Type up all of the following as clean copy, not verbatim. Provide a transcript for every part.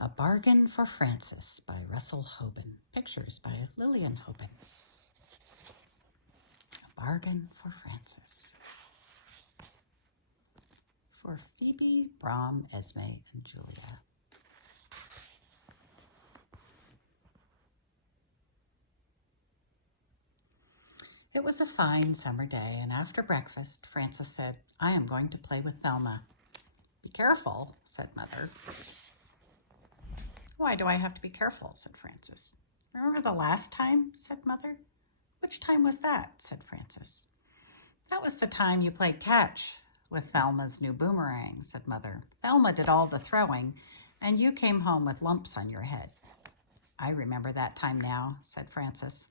A Bargain for Frances by Russell Hoban. Pictures by Lillian Hoban. A Bargain for Frances. For Phoebe, Brom, Esme, and Julia. It was a fine summer day, and after breakfast, Frances said, "I am going to play with Thelma." "Be careful," said Mother. "Why do I have to be careful?" said Frances. "Remember the last time?" said Mother. "Which time was that?" said Frances. "That was the time you played catch with Thelma's new boomerang," said Mother. "Thelma did all the throwing, and you came home with lumps on your head." "I remember that time now," said Frances.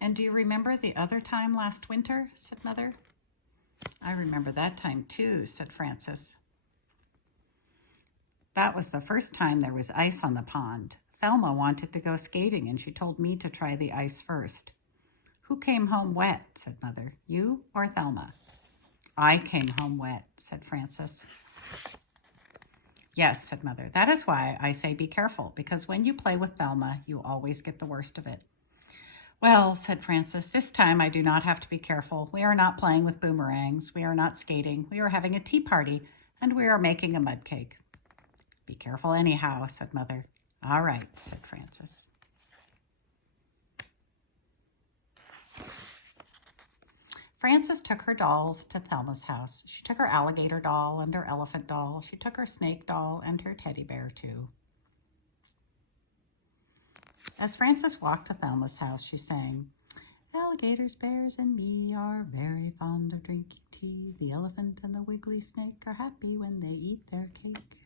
"And do you remember the other time last winter?" said Mother. "I remember that time too," said Frances. "That was the first time there was ice on the pond. Thelma wanted to go skating, and she told me to try the ice first." "Who came home wet?" said Mother. "You or Thelma?" "I came home wet," said Frances. "Yes," said Mother. "That is why I say be careful, because when you play with Thelma, you always get the worst of it." "Well," said Frances, "this time I do not have to be careful. We are not playing with boomerangs. We are not skating. We are having a tea party, and we are making a mud cake." "Be careful anyhow," said Mother. "All right," said Frances. Frances took her dolls to Thelma's house. She took her alligator doll and her elephant doll. She took her snake doll and her teddy bear, too. As Frances walked to Thelma's house, she sang, "Alligators, bears, and me are very fond of drinking tea. The elephant and the wiggly snake are happy when they eat their cake."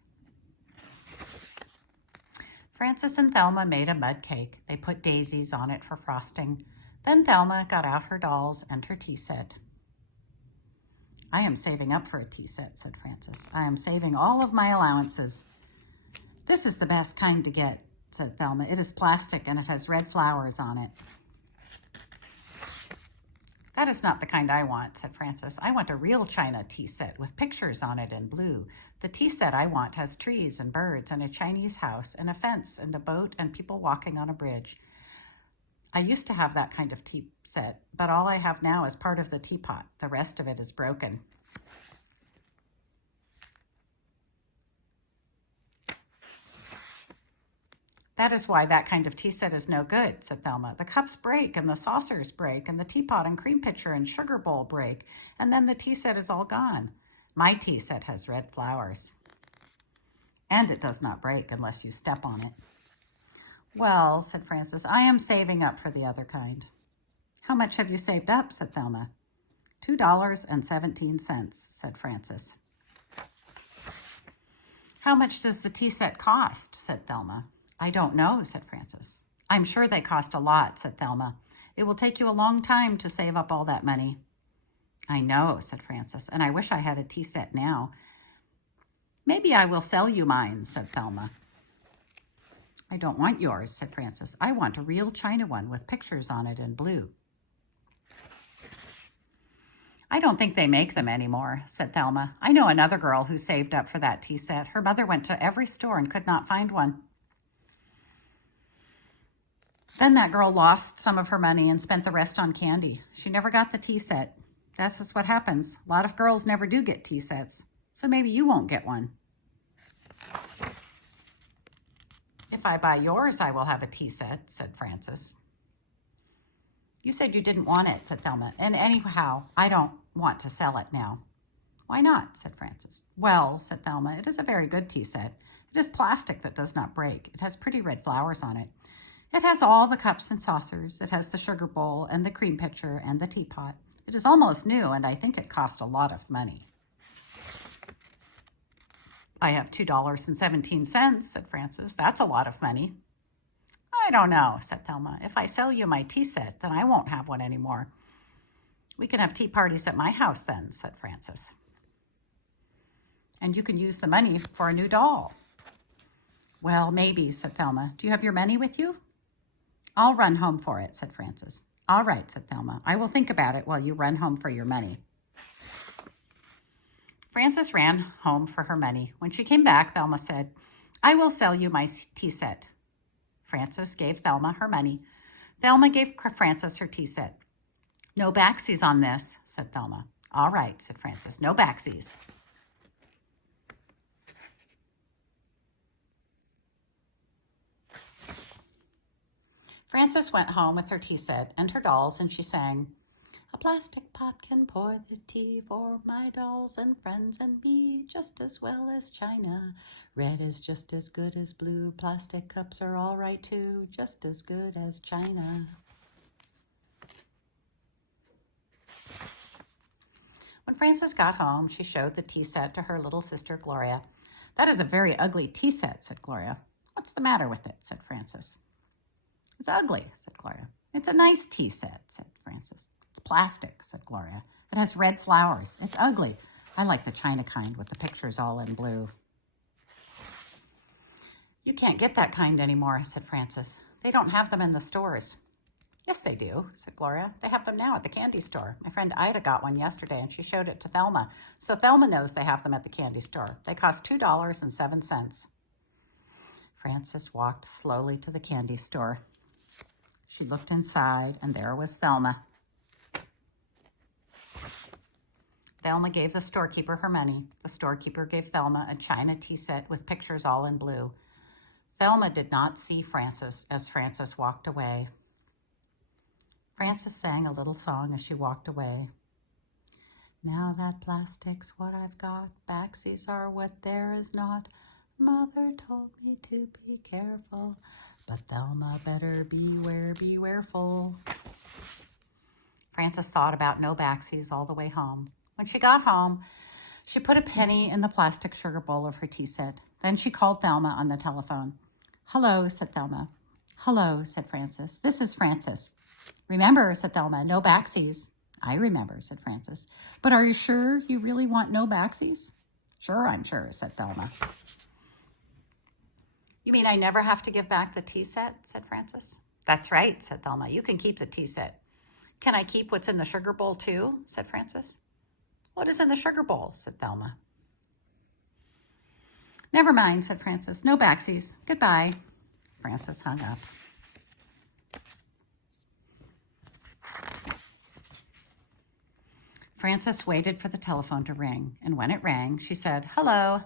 Frances and Thelma made a mud cake. They put daisies on it for frosting. Then Thelma got out her dolls and her tea set. "I am saving up for a tea set," said Frances. "I am saving all of my allowances." "This is the best kind to get," said Thelma. "It is plastic and it has red flowers on it." "That is not the kind I want," said Frances. "I want a real china tea set with pictures on it in blue. The tea set I want has trees and birds and a Chinese house and a fence and a boat and people walking on a bridge. I used to have that kind of tea set, but all I have now is part of the teapot. The rest of it is broken." "That is why that kind of tea set is no good," said Thelma. "The cups break and the saucers break and the teapot and cream pitcher and sugar bowl break, and then the tea set is all gone. My tea set has red flowers. And it does not break unless you step on it." "Well," said Frances, "I am saving up for the other kind." "How much have you saved up?" said Thelma. $2.17, said Frances. "How much does the tea set cost?" said Thelma. "I don't know," said Frances. "I'm sure they cost a lot," said Thelma. "It will take you a long time to save up all that money." "I know," said Frances, "and I wish I had a tea set now." "Maybe I will sell you mine," said Thelma. "I don't want yours," said Frances. "I want a real china one with pictures on it in blue." "I don't think they make them anymore," said Thelma. "I know another girl who saved up for that tea set. Her mother went to every store and could not find one. Then that girl lost some of her money and spent the rest on candy. She never got the tea set. That's just what happens. A lot of girls never do get tea sets, so maybe you won't get one." "If I buy yours, I will have a tea set," said Frances. "You said you didn't want it," said Thelma. "And anyhow, I don't want to sell it now." "Why not?" said Frances. "Well," said Thelma, "it is a very good tea set. It is plastic that does not break. It has pretty red flowers on it. It has all the cups and saucers. It has the sugar bowl and the cream pitcher and the teapot. It is almost new, and I think it cost a lot of money." "I have $2.17, said Frances. "That's a lot of money." "I don't know," said Thelma. "If I sell you my tea set, then I won't have one anymore." "We can have tea parties at my house then," said Frances. "And you can use the money for a new doll." "Well, maybe," said Thelma. "Do you have your money with you?" "I'll run home for it," said Frances. "All right," said Thelma. "I will think about it while you run home for your money." Frances ran home for her money. When she came back, Thelma said, "I will sell you my tea set." Frances gave Thelma her money. Thelma gave Frances her tea set. "No backsies on this," said Thelma. "All right," said Frances. "No backsies." Frances went home with her tea set and her dolls, and she sang, "A plastic pot can pour the tea for my dolls and friends and me just as well as china. Red is just as good as blue. Plastic cups are all right too, just as good as china." When Frances got home, she showed the tea set to her little sister Gloria. "That is a very ugly tea set," said Gloria. "What's the matter with it?" said Frances. "It's ugly," said Gloria. "It's a nice tea set," said Frances. "It's plastic," said Gloria. "It has red flowers. It's ugly. I like the china kind with the pictures all in blue." "You can't get that kind anymore," said Frances. "They don't have them in the stores." "Yes, they do," said Gloria. "They have them now at the candy store. My friend Ida got one yesterday, and she showed it to Thelma. So Thelma knows they have them at the candy store. They cost $2.07. Frances walked slowly to the candy store. She looked inside, and there was Thelma. Thelma gave the storekeeper her money. The storekeeper gave Thelma a china tea set with pictures all in blue. Thelma did not see Frances as Frances walked away. Frances sang a little song as she walked away. "Now that plastic's what I've got, backsies are what there is not. Mother told me to be careful, but Thelma better beware, bewareful." Frances thought about no backsies all the way home. When she got home, she put a penny in the plastic sugar bowl of her tea set. Then she called Thelma on the telephone. "Hello," said Thelma. "Hello," said Frances. "This is Frances." "Remember," said Thelma, "no backsies." "I remember," said Frances. "But are you sure you really want no backsies?" "Sure, I'm sure," said Thelma. "You mean I never have to give back the tea set?" said Frances. "That's right," said Thelma. "You can keep the tea set." "Can I keep what's in the sugar bowl too?" said Frances. "What is in the sugar bowl?" said Thelma. "Never mind," said Frances. "No backsies. Goodbye." Frances hung up. Frances waited for the telephone to ring, and when it rang, she said, "Hello."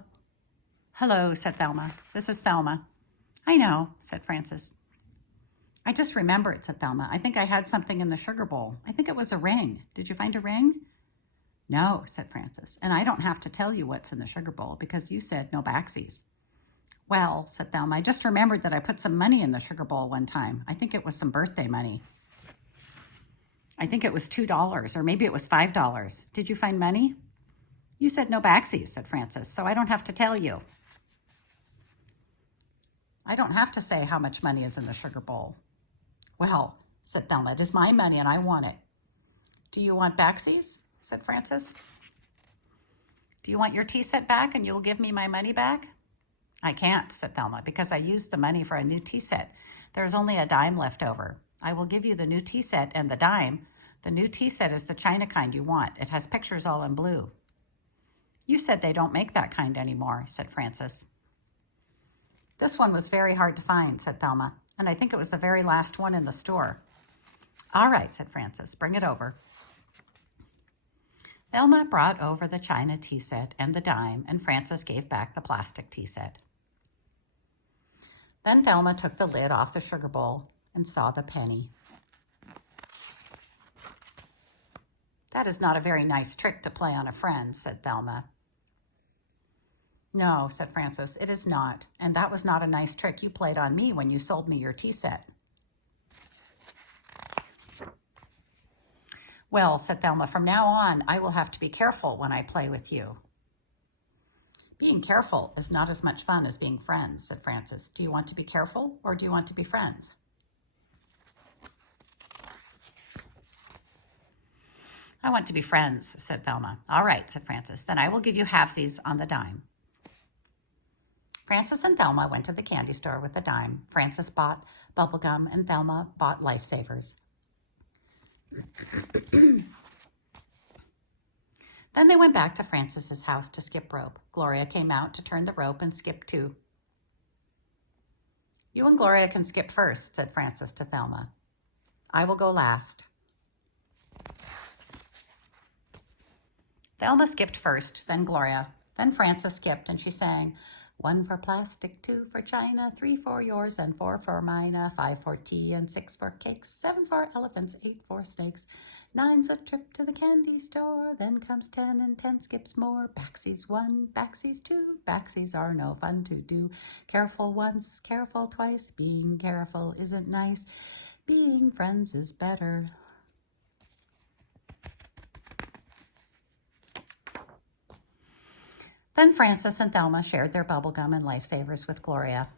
"Hello," said Thelma. "This is Thelma." "I know," said Frances. "I just remembered," said Thelma. "I think I had something in the sugar bowl. I think it was a ring. Did you find a ring?" "No," said Frances, "and I don't have to tell you what's in the sugar bowl because you said no backsies." "Well," said Thelma, "I just remembered that I put some money in the sugar bowl one time. I think it was some birthday money. I think it was $2 or maybe it was $5. Did you find money?" "You said no backsies," said Frances, "so I don't have to tell you. I don't have to say how much money is in the sugar bowl." "Well," said Thelma, "it is my money and I want it." "Do you want backsies?" said Frances. "Do you want your tea set back and you'll give me my money back?" "I can't," said Thelma, "because I used the money for a new tea set. There's only a dime left over. I will give you the new tea set and the dime. The new tea set is the china kind you want. It has pictures all in blue." "You said they don't make that kind anymore," said Frances. "This one was very hard to find," said Thelma, "and I think it was the very last one in the store." "All right," said Frances, "bring it over." Thelma brought over the china tea set and the dime, and Frances gave back the plastic tea set. Then Thelma took the lid off the sugar bowl and saw the penny. "That is not a very nice trick to play on a friend," said Thelma. "No," said Frances, "it is not. And that was not a nice trick you played on me when you sold me your tea set." "Well," said Thelma, "from now on, I will have to be careful when I play with you." "Being careful is not as much fun as being friends," said Frances. "Do you want to be careful or do you want to be friends?" "I want to be friends," said Thelma. "All right," said Frances. "Then I will give you halfsies on the dime." Frances and Thelma went to the candy store with the dime. Frances bought bubblegum and Thelma bought Lifesavers. Then they went back to Frances's house to skip rope. Gloria came out to turn the rope and skip too. You and Gloria can skip first, said Frances to Thelma. I will go last. Thelma skipped first, then Gloria. Then Frances skipped and she sang, 1 for plastic, 2 for china, 3 for yours and 4 for mine, 5 for tea and 6 for cakes, 7 for elephants, 8 for snakes, 9's a trip to the candy store, then comes 10 and 10 skips more. Backsies 1, backsies 2, backsies are no fun to do. Careful once, careful twice, being careful isn't nice. Being friends is better. Then Frances and Thelma shared their bubblegum and lifesavers with Gloria.